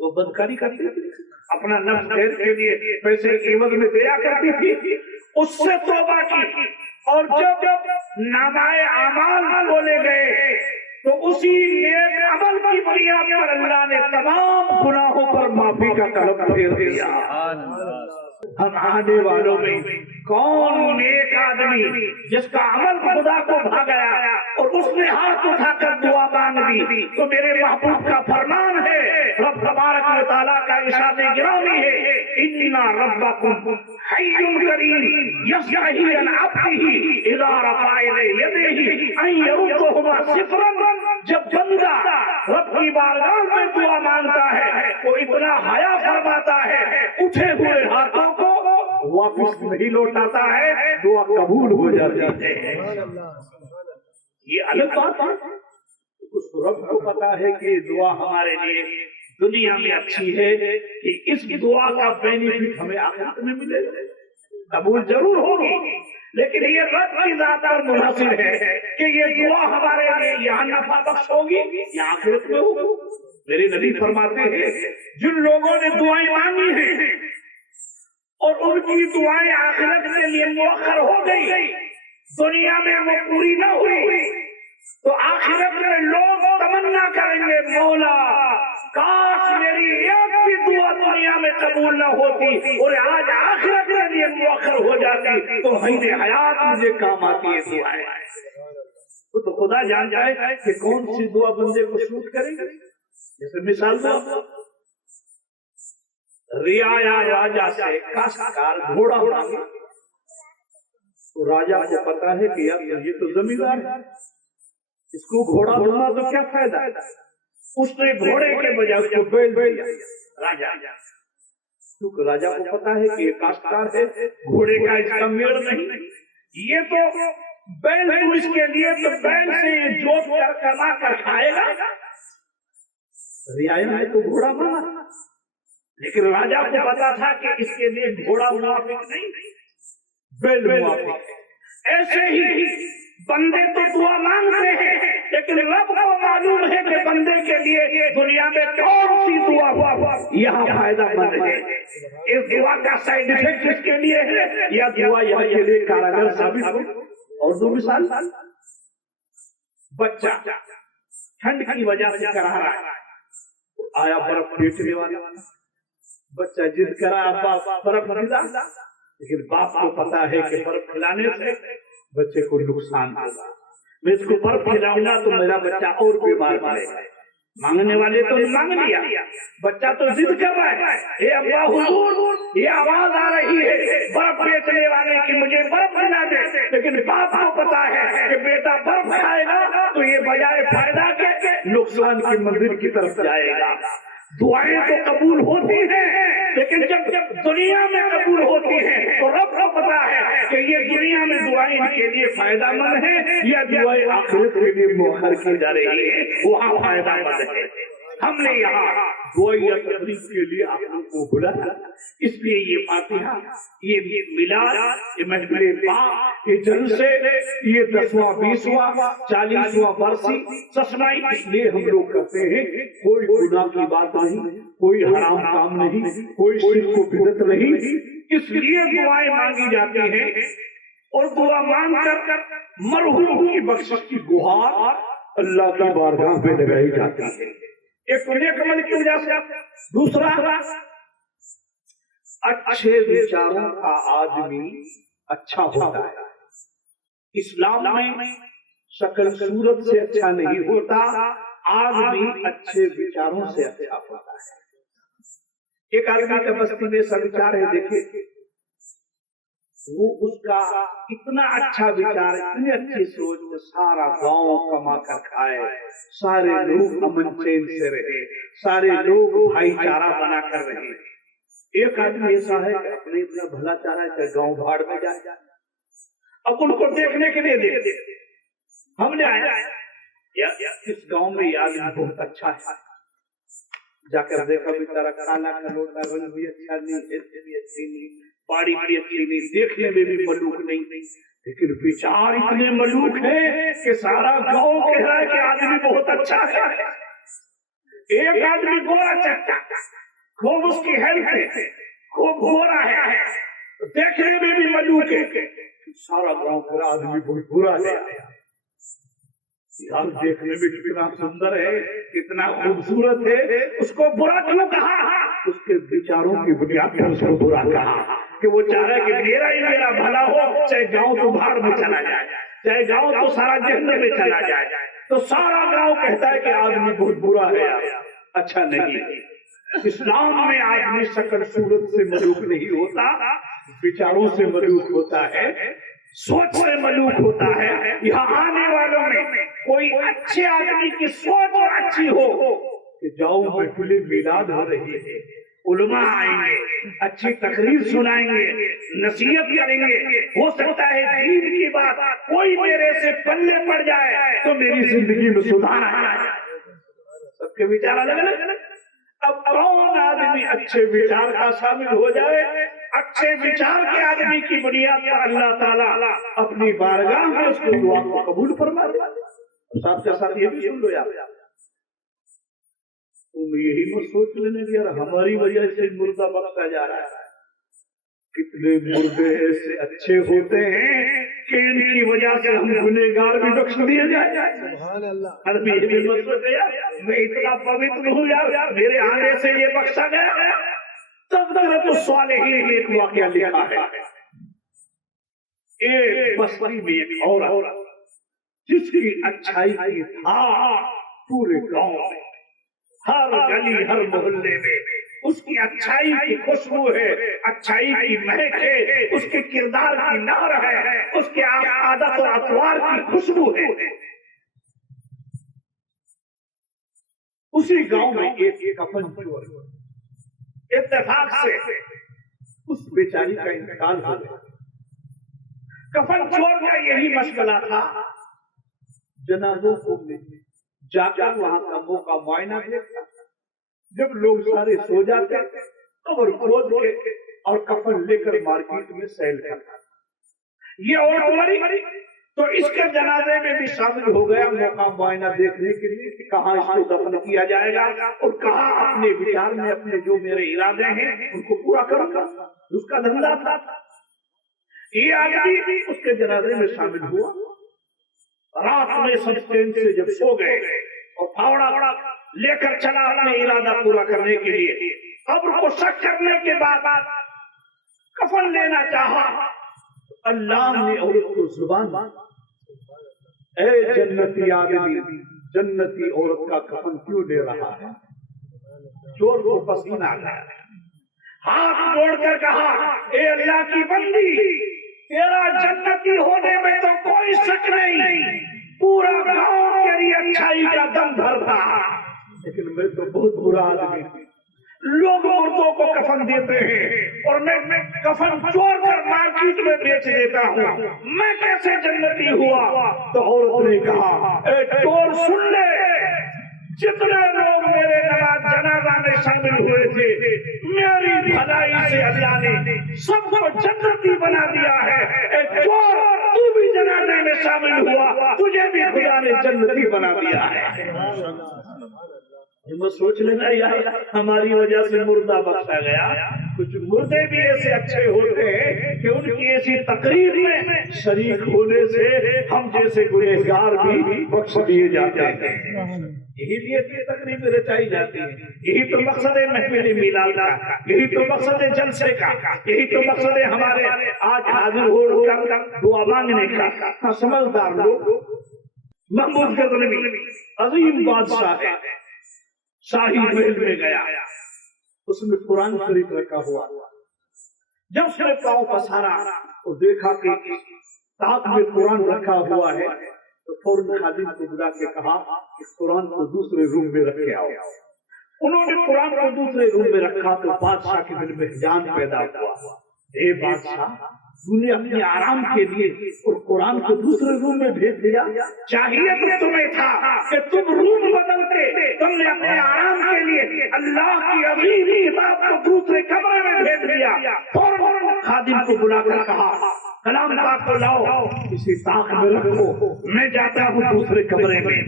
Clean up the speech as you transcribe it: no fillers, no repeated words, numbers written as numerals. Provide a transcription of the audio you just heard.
وہ بدکاری کرتی تھی، اپنا نفس خیر کے لیے پیسے کی عوض میں دیا کرتی تھی، اس سے توبہ کی، اور جب نامۂ اعمال کھولے گئے تو اسی نیک عمل کی بنیاد پر اللہ نے تمام گناہوں پر معافی کا قلم پھیر دیا۔ ہم آنے والوں میں کون نیک آدمی جس کا عمل خدا کو بھا گیا اور اس نے ہاتھ اٹھا کر دعا مانگ دی، تو میرے محبوب کا فرمان ہے، رب تبارک و تعالیٰ کا ارشاد گرامی ہے، اِنَّ رَبَّكُمْ حَيٌّ كَرِيمٌ يَسْتَحْيِي مِنْ عَبْدِهِ إِذَا رَفَعَ إِلَيْهِ يَدَيْهِ أَنْ يَرُدَّهُمَا صِفْرًا۔ جب بندہ رب کی بارگاہ میں دعا مانگتا ہے وہ اتنا حیا فرماتا ہے، اٹھے ہوئے ہاتھوں کو واپس نہیں لوٹاتا ہے، دعا قبول ہو جاتی ہے۔ یہ الگ بات ہے، اس رب کو پتا ہے کہ دعا ہمارے لیے دنیا میں اچھی ہے، کہ اس دعا کا بینیفٹ ہمیں آخرت میں ملے گا، قبول ضرور ہوگی، لیکن یہ رب کی ذات پر منحصر ہے کہ یہ دعا ہمارے لیے یہاں نفع بخش ہوگی یا آخرت میں ہوگی۔ میرے نبی فرماتے ہیں جن لوگوں نے دعائیں مانگی ہیں اور ان کی دعائیں آخرت کے لیے مؤخر ہو گئی، دنیا میں وہ پوری نہ ہوئی، تو آخرت میں لوگ تمنا کریں گے، مولا کاش میری ایک بھی دعا دنیا میں قبول نہ ہوتی اور آج آخرت کے لیے مؤخر ہو جاتی تو مہینے حیات مجھے کام آتی ہے دعائیں۔ تو خدا جانتا ہے کہ کون سی دعا بندے کو سوٹ کرے گی۔ جیسے مثال دو، رعایا راجا سے کاشتکار گھوڑا مانگے تو راجا کو پتا ہے کہ یار یہ تو زمیندار ہے، اس کو گھوڑا ہونا تو کیا فائدہ ہے، اس نے گھوڑے کے بجائے اس کو بیل دیا راجا، کیونکہ راجا کو پتا ہے کہ یہ کاشتکار ہے، گھوڑے کا اس کا میڑ نہیں، یہ تو بیل تو اس کے لیے تو بیل سے یہ جوت کر کما کر کھائے گا، رعایا ہے تو گھوڑا مانا، لیکن راجا کو پتا تھا کہ اس کے لیے گھوڑا موافق نہیں، بیل موافق ہے۔ ایسے ہی بندے تو دعا مانگتے ہیں لیکن رب کو معلوم ہے کہ بندے کے لیے دنیا میں کون سی دعا یہاں فائدہ مند ہے، اس دعا کا سائیڈ افیکٹ اس کے لیے ہے یا دعا یہاں کے لیے کارگر ثابت ہو۔ اور دو مثال، بچہ ٹھنڈ کی وجہ سے کرا رہا ہے، آیا برف پھینکنے والا، بچہ ضد کرا ابا برف کھلا، لیکن باپ کو پتا ہے کہ برف کھلانے سے بچے کو نقصان ہوگا، میں اس کو برف کھلاؤں گا تو میرا بچہ اور بیمار پڑے گا۔ مانگنے والے تو مانگ لیا، بچہ تو ضد کر رہا ہے، اے ابا حضور یہ آواز آ رہی ہے برف بیچنے والے کی مجھے برف کھلا دے، لیکن باپ کو پتا ہے کہ بیٹا برف کھائے گا تو یہ بجائے فائدہ کے نقصان کی منزل کی طرف جائے گا۔ دعائیں تو قبول ہوتی ہیں لیکن جب دنیا میں قبول ہوتی ہیں تو رب کو پتا ہے کہ یہ دنیا میں دعائیں ان کے لیے فائدہ مند ہیں یا دعائیں آخرت کے لیے مؤخر کی جا رہی ہیں وہاں فائدہ مند ہے۔ ہم نے یہاں دعائیں تقریب کے لیے آپ لوگ کو بلایا، اس لیے یہ فاتحہ، یہ میلاد، یہ محفل پاک، یہ جلسے، یہ 10واں 20واں 40واں برسی سسمائی اس لیے ہم لوگ کرتے ہیں، کوئی گناہ کی بات نہیں، کوئی حرام کام نہیں، کوئی شرک و بدعت نہیں، اس لیے دعائیں مانگی جاتی ہیں اور دعا مانگ کر مرحوم کی بخشش کی گہار اللہ کی بارگاہ میں لگائی جاتی ہے۔ ایک نیک عمل کی وجہ سے، دوسرا اچھے وچاروں کا آدمی اچھا ہوتا ہے۔ اسلام میں شکل صورت سے اچھا نہیں ہوتا، آدمی اچھے وچاروں سے اچھا ہوتا ہے۔ ایک آدمی کا بستی میں سب وچار ہے، دیکھیں وہ اس کا اتنا اچھا وچار، اتنی اچھی سوچ کہ سارا گاؤں کما کر کھائے، سارے لوگ امن چین سے رہے، سارے لوگ بھائی چارہ بنا کر رہے۔ ایک آدمی ایسا ہے کہ اپنے اتنا بھلا چاہ رہا ہے کہ گاؤں بھاڑ میں جائے، اب ان کو دیکھنے کے لیے دیکھتے ہم نے آیا اس گاؤں میں یہ آدمی بہت اچھا ہے، جا کر دیکھا بیچارہ کھانا کھلوتا، رنگ بھی اچھا نہیں، ایسے بھی اچھی نہیں، پاڑی بھی اچھی نہیں، دیکھنے میں بھی ملوک نہیں، لیکن بیچار اتنے ملوک ہیں کہ سارا گاؤں کہہ رہا ہے کہ آدمی بہت اچھا ہے۔ ایک آدمی گورا چٹا، خوب اس کی ہیلتھ ہے، خوب گورا ہے، دیکھنے میں بھی ملوک ہے، سارا گاؤں کا آدمی بہت برا ہے، یار دیکھنے میں کتنا سندر ہے، کتنا خوبصورت ہے، اس کو برا کیوں کہا؟ اس کے بیچاروں کی بنیاد پر اس کو برا کہا کہ وہ چاہ رہا ہے کہ میرا ہی میرا بھلا ہو، چاہے گاؤں تو باہر میں چلا جائے، چاہے گاؤں تو سارا جہنم میں چلا جائے، تو سارا گاؤں کہتا ہے کہ آدمی بہت برا ہے، اچھا نہیں۔ اسلام میں آدمی شکل صورت سے ملوک نہیں ہوتا، بیچاروں سے ملوک ہوتا ہے، سوچ سے ملوک ہوتا ہے۔ یہاں آنے والوں میں کوئی اچھے آدمی کی سوچ اچھی ہو کہ جاؤ محفل میلاد ہو رہی ہے، علماء آئیں گے، اچھی تقریر سنائیں گے، نصیحت کریں گے، ہو سکتا ہے دین کی بات کوئی میرے سے پلے پڑ جائے تو میری زندگی میں سدھار آ جائے۔ سب کے وچار الگ الگ۔ اب کون آدمی اچھے وچار کا شامل ہو جائے؟ اچھے وچار کے آدمی کی بنیاد پر اللہ تعالیٰ اپنی بارگاہ میں اس کو دعا کو قبول فرما لے۔ ساتھ کے ساتھ یہ بھی سن لو یار، تم یہی مت سوچ لینے کہ یار ہماری وجہ سے مردہ بخشا جا رہا ہے۔ کتنے مردے ایسے اچھے ہوتے ہیں کہ ان کی وجہ سے ہم گنہگار بھی بخش دیے جائیں۔ سبحان اللہ۔ آدمی یہ بھی مت سوچے یار میں اتنا پوتر ہوں یار میرے آنے سے یہ بخشا گیا۔ تذکرۃ الصالحین ایک واقعہ لکھا ہے، ایک بستی میں ایک عورت جس کی اچھائی کی دھار پورے گاؤں میں، ہر گلی ہر محلے میں اس کی اچھائی کی خوشبو ہے، اچھائی کی مہک ہے، اس کے کردار کی نار ہے، اس کے عادت اور اطوار کی خوشبو ہے۔ اسی گاؤں میں ایک کفن چور اتفاق سے اس بیچاری کا انتقال ہو گیا۔ کفن چور کا یہی مشغلہ تھا جنازوں کو جا کر وہاں قبروں کا معائنہ دیکھنا۔ جب لوگ سارے سو جاتے قبر کھود کے اور کفن لے کر مارکیٹ میں سیل کرتا، یہ عورت مری تو اس کے جنازے میں بھی شامل ہو گیا موقع معائنہ دیکھنے کے لیے کہ کہاں اس کو دفن کیا جائے گا اور کہاں اپنے وچار میں اپنے جو میرے ارادے ہیں ان کو پورا کروں گا۔ اس کا دھندا تھا۔ یہ آدمی اس کے جنازے میں شامل ہوا، رات میں سب چین سے جب سو گئے اور پھاوڑا لے کر چلا اپنے ارادہ پورا کرنے کے لیے، قبر کو شک کرنے کے بعد کفن لینا چاہا، اللہ نے عورت کو زبان اے جنتی آدمی، جنتی عورت کا کفن کیوں لے رہا ہے؟ چور کو پسینہ آ گیا، ہاتھ جوڑ کر کہا اے اللہ کی بندی، تیرا جنتی ہونے میں تو کوئی شک نہیں، پورا گاؤں تیری اچھائی کا دم بھرتا، لیکن میں تو بہت برا آدمی ہوں۔ لوگ مردوں کو کفن دیتے ہیں اور میں کفن چور کر مارکیٹ میں بیچ دیتا ہوں، میں کیسے جنتی ہوا؟ تو عورت نے کہا اے چور سن لے، جتنے لوگ میرے جنازہ میں شامل ہوئے تھے میری بھلائی سے اللہ نے سب کو جنتی بنا دیا ہے۔ اے چور تو بھی جنازے میں شامل ہوا، تجھے بھی خدا نے جنتی بنا دیا ہے۔ سوچ لینا یار ہماری وجہ سے مردہ بخشا گیا۔ کچھ مردے بھی ایسے اچھے ہوتے ہیں کہ ان کی ایسی تقریر میں شریک ہونے سے ہم جیسے گنہگار بھی بخش دیے جاتے ہیں۔ یہی نیت کی تقریر میں رچائی جاتی ہے، یہی تو مقصد ہے محفل میلاد کا، یہی تو مقصد ہے جلسے کا، یہی تو مقصد ہے ہمارے آج حاضر ہو کر دعا مانگنے کا۔ سمجھدار لوگ، محمود غزنوی عظیم بادشاہ ہے، شاہی محل میں گیا، اس میں قرآن شریف رکھا ہوا، جب اس نے پاؤں پسارا تو دیکھا کہ تاق میں قرآن رکھا ہوا ہے تو فوراً خادم کو بلا کے کہا کہ قرآن کو دوسرے روم میں رکھ کے آؤ۔ انہوں نے قرآن کو دوسرے روم میں رکھا تو بادشاہ کے دل میں جان پیدا ہوا، اے بادشاہ تو نے اپنے آرام کے لیے اور قرآن کو دوسرے روم میں بھیج دیا، چاہیے تو تمہیں تھا کہ تم روم بدلتے، تم نے اپنے آرام کے لیے اللہ کی عظیم کتاب کو دوسرے کمرے میں بھیج دیا۔ فوراً خادم کو بلا کر کہا کلام پاک کو لاؤ، اسی طاق میں رکھو، میں جاتا ہوں دوسرے کمرے میں۔